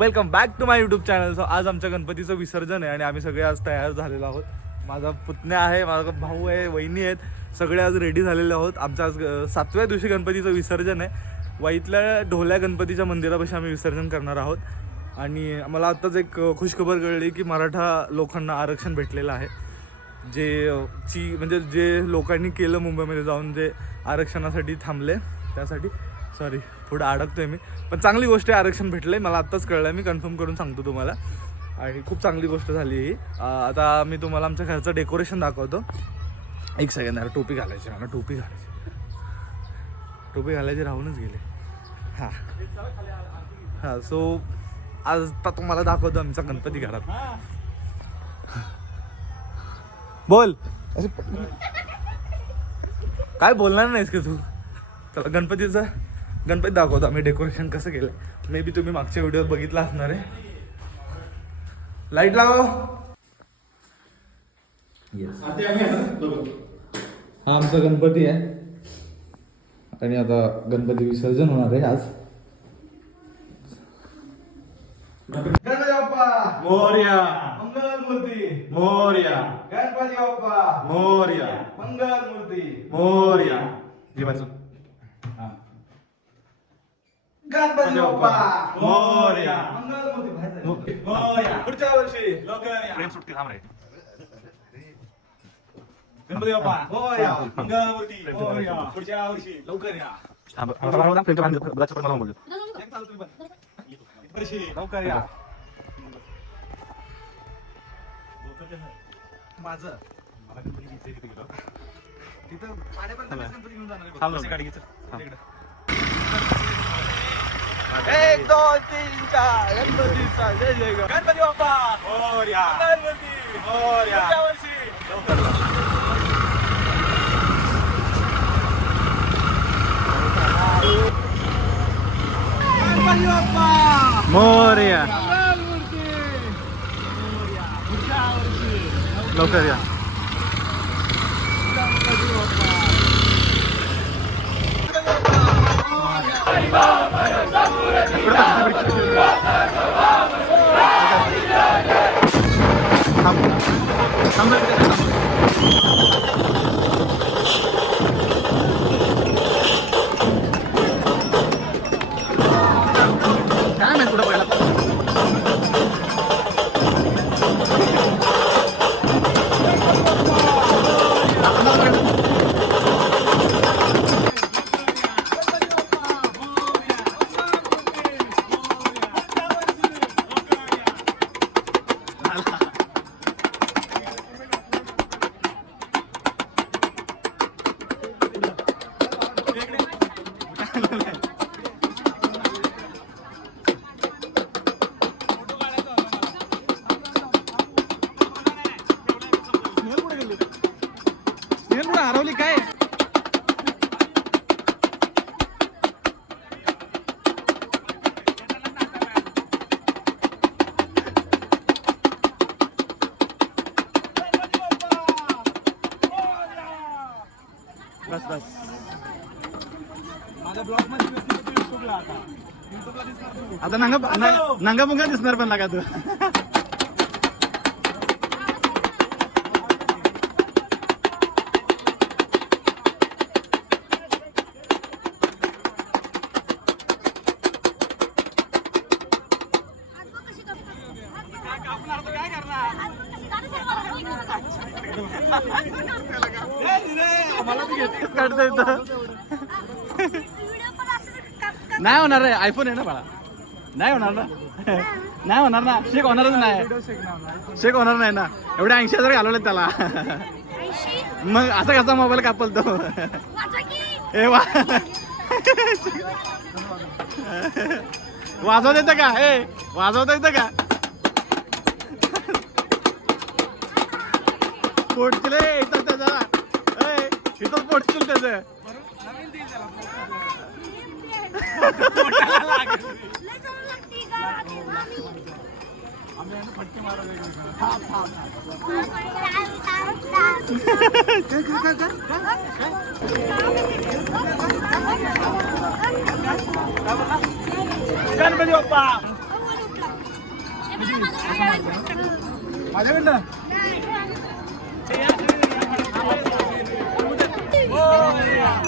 Welcome back to my YouTube channel so आज आमच्या गणपतीचं विसर्जन आहे आणि आम्ही सगळे आज तयार झालेलो आहोत. माझा पुतण्या आहे माझा भाऊ आहे वहिनी आहेत. सगळे आज रेडी झालेले आहोत. आमच्या आज सातव्या दिवशी गणपतीचं विसर्जन आहे. वाईतल्या ढोल्या गणपतीच्या मंदिरापाशी आम्ही विसर्जन करणार आहोत. आणि मला आत्ताच एक खुशखबर कळली की मराठा लोकांना आरक्षण भेटलेलं आहे. जे ची म्हणजे जे लोकांनी केलं मुंबईमध्ये जाऊन जे आरक्षणासाठी थांबले त्यासाठी सॉरी पुढं अडकतोय मी. पण चांगली गोष्ट आहे आरक्षण भेटलंय. मला आत्ताच कळलं मी कन्फर्म करून सांगतो तुम्हाला. आणि खूप चांगली गोष्ट झाली ही. आता मी तुम्हाला आमच्या घरचं डेकोरेशन दाखवतो. एक सेकंड यार टोपी घालायची मला. टोपी घालायची. टोपी घालायची राहूनच गेले. हां. हां सो आज आता तुम्हाला दाखवतो आमचा गणपती घरात. बोल. अरे काय बोलणार नाहीस का तू? चला गणपतीचं गणपती दाखवतो आम्ही डेकोरेशन कसं केलं मे बी तुम्ही मागच्या व्हिडिओत बघितलं असणार आहे. लाइट लावा. हा आमचा गणपती आहे. आणि आता गणपती विसर्जन होणार आहे आज. गणपती बाप्पा! मोर्या. मंगल मूर्ती. मोर्या. गणपती बाप्पा. मोर्या. मंगल मूर्ती. मोर्या. जेवायचं गणपती बाप्पा मोरया. मंगल मूर्ती बाहेर जायचं. मोर्या पुढच्या वर्षी प्रेम सुटते थांब रे गणपती बाप्पा मोरया. मंगळमूर्ती मोर्या पुढच्या वर्षी लवकर या थांब आता मला प्रेमच्या बांधलं बघा चप्पल मला बोललो वर्षी लवकर या माझं मला गणपती घ्यायचंय तिथे गेलो. तिथं पाण्यापर्यंत. गणपती घेऊन जाणार आहे बघ. थांब कशी ना. गाडी घ्यायचं? थांब. तिकडं. एक दोन तीन चार गणपतीचा जय जय गण- गणपती बाप्पा मोर्या. मंगलमूर्ती मोर्या पुढच्या वर्षी लवकर गणपती बाप्पा मोर्या मंगलमूर्ती पुढच्या वर्षी लवकर या. काय बस बस माझ्या ब्लॉगमध्ये दिसणार तू युट्यूबला आता युट्यूबला दिसणार तू आता नंगा न- नंगा पुंगा दिसणार पण लागा तू काढता येतं नाही होणार रे आयफोन आहे ना बाळा. नाही होणार ना. नाही होणार ना. शेक होणारच नाही. शेक होणार नाही ना. एवढे ऐंशी हजार घालवले त्याला. मग असा कसा मोबाईल कापल तो ए वा. वाजवता येतं का? ए वाजवता येतं का? पोटतील ए, इथं पोटतील त्याचं गणपती बाप्पा. माझ्याकडनं? तुला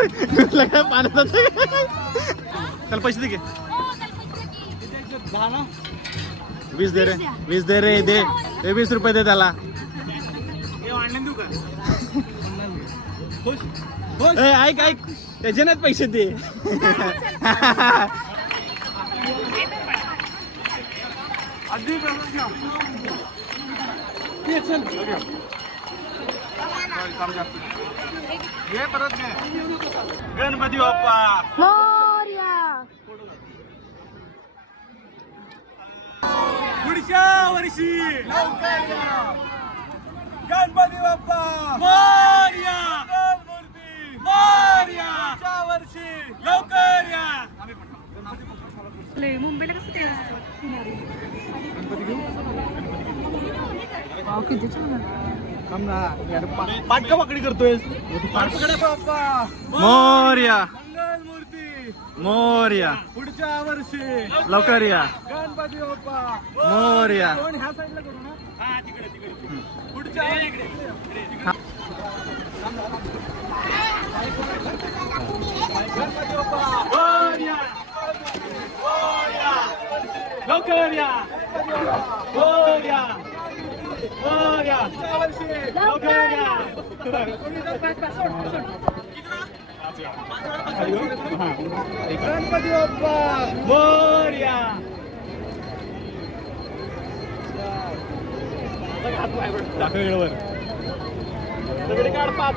काय पाण्यात त्याला पैसे दे की. वीस दे रे वीस दे रे दे. ते वीस रुपये दे त्याला. ऐक ऐक. त्याचे नाहीत पैसे दे घे परत गणपती बाप्पा. मोर्या. पुढच्या वर्षी. लवकर या गणपती बाप्पा. मोरया. मूर्ती मोरया. पुढच्या वर्षी. लवकर या. मुंबईला कसं ते वाव, किती छान आहे. पाटका पकडी करतोय. मोर्या मंगल मूर्ती मोर्या. पुढच्या वर्षी. लवकर या. गणपती बाप्पा मोर्या. कोण ह्या साईडला करू ना? हा तिकडे तिकडे पुढच्या गणपती बाप्पा मोरया. मोरया. लवकर या. मोरया. मोरया. लवकर या गणपती बाप्पा मोरया दाखव इकडं वर दगडी काढ पाच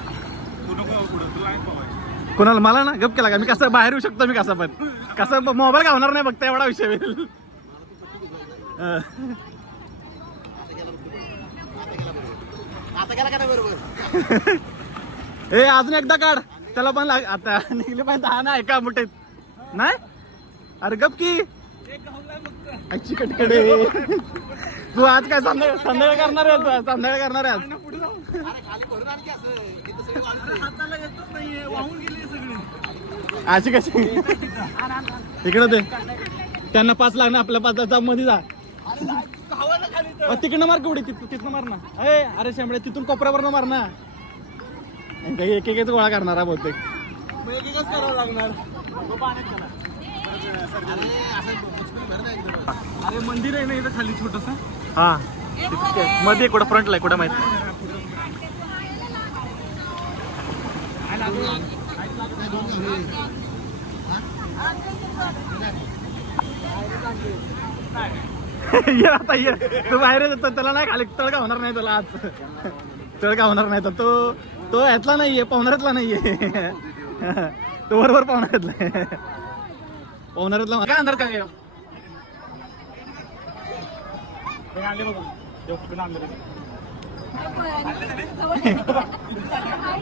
कोणाला मला ना? गप केला का? मी कसं बाहेर येऊ शकतो मी कसं पण. कसं मोबाईल घालणार नाही बघता एवढा विषय होईल. ए अजून एकदा काढ. त्याला पण लाग आता निघले पाहिजे दहा ना एका मुठेत. नाही? अरे गप की. आजची कटकडे. तू आज काय संध्याकाळ संध्याकाळ करणार आहे तू? संध्याकाळ करणार आहे आज अशी कशी? इकडं दे. त्यांना पाच लागणार आपल्या पाचाचा मध्ये जा. तिकडनं मार केवढी तिथं तिथनं मार ना. अरे अरे शेंबडे तिथून कोपऱ्यावरनं मार ना. काही एक एकच गोळा करणार हा बहुतेक. करावं लागणार. अरे मंदिर आहे ना इथं खाली छोटस? हा. मध्ये कुठं फ्रंटला कुठं माहीत ये आता ये. तू बाहेर येतो त्याला नाही खाली तळका होणार नाही तुला आज. तळका होणार नाही तर तो तो ह्यातला नाहीये पाहुणाऱ्यातला नाहीये. तो बरोबर पाहुणाऱ्यातला आहे. पाहुणाऱ्यातला काय अंधार काय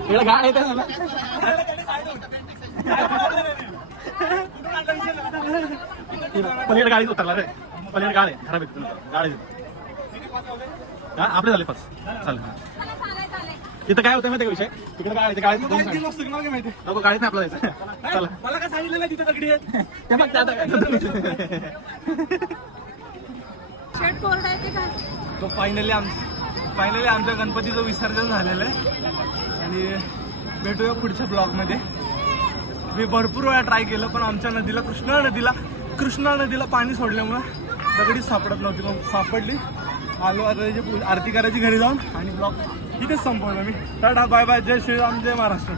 इकडे गाड आहे त्याला पलीकडे गाडीच उतरला रे पलीकडे गाड आहे खराब आहे गाडी हा आपले झाले पाच चालेल तिथं काय होतं माहिती का विषय तिकडे काय ते गाडीत नको गाडीत नाही आपल्याला जायचं चला मला काय सांगितलं नाही तिथे दगडी आहेत ते मग त्या आता- शर्ट कोरडा आहे ते काय तो फायनली आम फायनली आमच्या गणपतीचं विसर्जन झालेलं आहे. आणि भेटूया पुढच्या ब्लॉगमध्ये. मी भरपूर वेळा ट्राय केलं पण आमच्या नदीला कृष्णा नदीला कृष्णा नदीला पाणी सोडल्यामुळं दगडीच सापडत नव्हती. मग सापडली. आलो आता त्याची आरती करायची घरी जाऊन आणि ब्लॉग इथेच संपवलं मी. Tata bye bye. जय श्रीराम जय महाराष्ट्र.